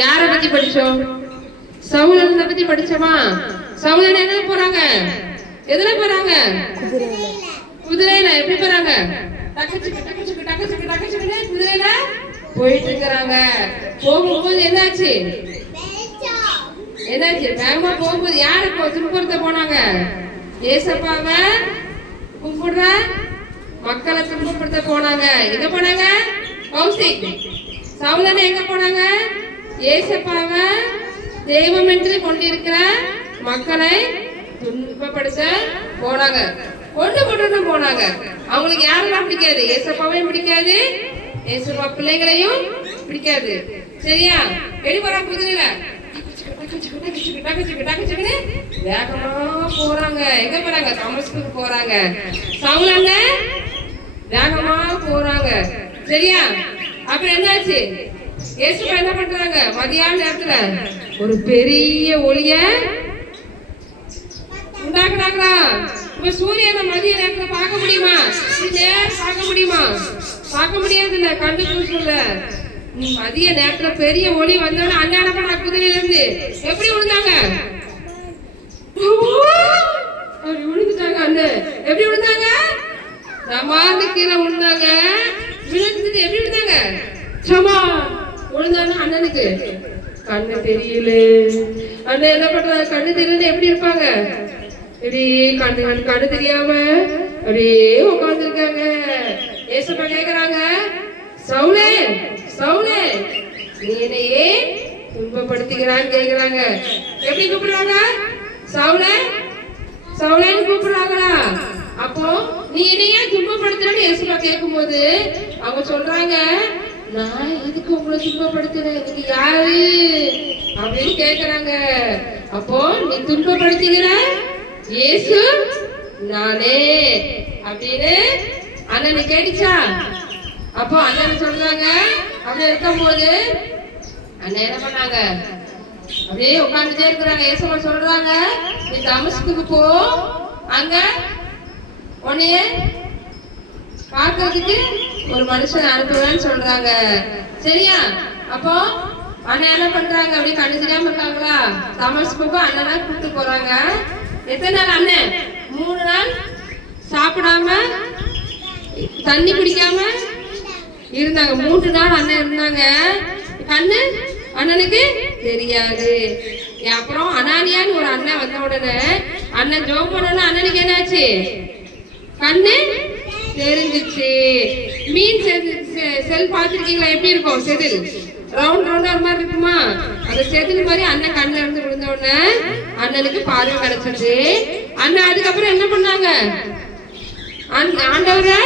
யார பத்தி படிச்சோம்? சவுலனை பத்தி படிச்சோமா? சவுலன் என்ன போறாங்க? எதுல போறாங்க? குதிரையில. எப்படி போறாங்க? டக்குச்சுக்கு டக்குச்சுக்கு டக்குச்சுக்கு டக்குச்சுக்கு குதிரையில போயிட்டு இருக்கிறாங்க. போகும்போது என்னாச்சு? வேகமா போகும்போது யாரு துன்புறுத்த போனாங்க? ஏசப்பாவை கும்பிடுற மக்களை துன்பப்படுத்த போனாங்க. எங்க போனாங்க? கௌசிக். சவுலனை எங்க போனாங்க? ஏசப்பாவை தெய்வம் என்று கொண்டிருக்கிற மக்களை துன்பப்படுத்த போனாங்க. கொண்டு போட்டு போனாங்க. அவங்களுக்கு யாரெல்லாம் பிடிக்காது? ஏசப்பாவையும் பிடிக்காது, ஏசப்பா பிள்ளைகளையும் பிடிக்காது. சரியா? வெளிவரா குதிரையில வேகமா போறாங்க. எங்க போறாங்க? தமஸ்குக்கு போறாங்க. சவுலன வேகமா போறாங்க. சரியா? அப்புறம் என்னாச்சு? ஏசப்பா என்ன பண்றாங்க? மதியான நேரத்துல ஒரு பெரிய ஒளிய உண்டாக்குறாங்களா? இப்ப சூரியனை மதிய நேரத்துல பார்க்க முடியுமா? பார்க்க முடியுமா? பார்க்க முடியாது இல்ல, கண்டு கூசல. மதிய நேரத்துல பெரிய ஒளி வந்தோட அண்ணாடப்பா குதிரையில இருந்து எப்படி விழுந்தாங்க? விழுந்துட்டாங்க. அண்ணன் எப்படி விழுந்தாங்க? சமாந்து கீழே விழுந்தாங்க. விழுந்துட்டு எப்படி விழுந்தாங்க? சமா விழுந்தாங்க. அண்ணனுக்கு கண்ணு தெரியல. அண்ணன் என்ன பண்றாங்க? கண்ணு தெரியல. எப்படி இருப்பாங்க? இப்படி கண்ணு தெரியாம அப்படியே உட்கார்ந்து இருக்காங்க. ஏசப்பா கேக்குறாங்க, சவுலே சவுலே நீ என்னையே துன்பப்படுத்துகிறான்னு கேக்குறாங்க. எப்படி கூப்பிடுறாங்க? சவுலே சவுலேன்னு கூப்பிடுறாங்களா? அப்போ நீ என்னையே துன்பப்படுத்துறன்னு ஏசப்பா கேட்கும் போது அவங்க சொல்றாங்க, நான் எதுக்கு உங்களை துன்பப்படுத்துறேன்? நீங்க யாரு அப்படின்னு கேக்குறாங்க. அப்போ நீ துன்பப்படுத்துகிற இயேசு நானே அப்படின்னு அண்ணன் கேட்டுச்சா? அப்போ அண்ணன் சொல்றாங்க. அப்படி இருக்கும் போது அண்ணன் என்ன பண்ணாங்க? அப்படியே உட்காந்துட்டே இருக்கிறாங்க. ஏசப்பா சொல்றாங்க, நீ தமஸ்குக்கு போ, அங்க உன்னைய பார்க்கறதுக்கு ஒரு மனுஷன் அனுப்புவேன்னு சொல்றாங்க. சரியா? அப்போ அண்ணன் என்ன பண்றாங்க? அப்படி கண்ணு தெரியாம இருக்காங்களா? தமஸ்குக்கு அண்ணனா கூப்பிட்டு போறாங்க. எத்தனை நாள் அண்ணன்? 3 நாள் சாப்பிடாம தண்ணி குடிக்காம இருந்தாங்க. 3 நாள் அண்ணன் இருந்தாங்க. கண்ணு அண்ணனுக்கு தெரியாது. அப்புறம் அனானியான்னு ஒரு அண்ணன் வந்த உடனே அண்ணன் ஜோம் பண்ணல. அண்ணனுக்கு என்னாச்சு? கண்ணு தெரிஞ்சிச்சு. மீன் செல் பார்த்திருக்கீங்களா? எப்படி இருக்கும்? செதில் ரவுண்ட் ரவுண்டா மாதிரி இருக்குமா? அந்த செதில் மாதிரி அண்ணன் கண்ணுல இருந்து விழுந்த உடனே அண்ணனுக்கு பார்வை கிடைச்சிச்சு. அண்ணன் அதுக்கப்புறம் என்ன பண்ணாங்க? ஆண்டவரை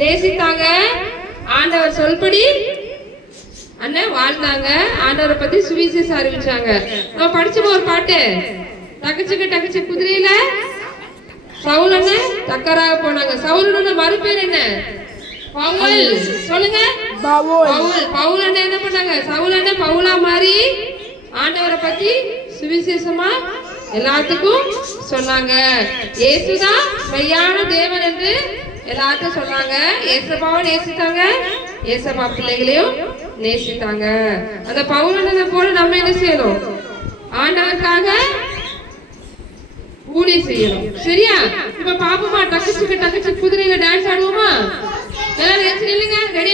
நேசித்தாங்க. ஆண்டவர் சொல்படி அண்ணன் வாழ்ந்தாங்க. ஆண்டவரை பத்தி சுவிசேஷம் அறிவிச்சாங்க. நம்ம படிச்சோம் ஒரு பாட்டு, டக்குச்சுக்கு டக்குச்சு குதிரையில சவுலன தக்கராக போனாங்க. சவுலனோட மறுபேர் என்ன? பவுல். சொல்லுங்க. பவுல் என்ன பண்ணாங்க? சவுலன பவுலா மாறி ஆண்டவரை பத்தி சுவிசேஷமா எல்லாத்துக்கும் சொன்னாங்க. இயேசுதான் மெய்யான தேவன் என்று எல்லாத்தையும் சொன்னாங்க. ஏசப்பாவை நேசித்தாங்க, ஏசப்பா பிள்ளைகளையும் நேசித்தாங்க. அந்த பவுலனை போல நம்ம என்ன செய்யணும்? ஆண்டவருக்காக ஊழியம் செய்யணும். சரியா? இப்ப பாப்போமா? டக்குச்சுக்கு டக்குச்சு குதிரையில டான்ஸ் ஆடுவோமா? எல்லாரும் நில்லுங்க. ரெடி?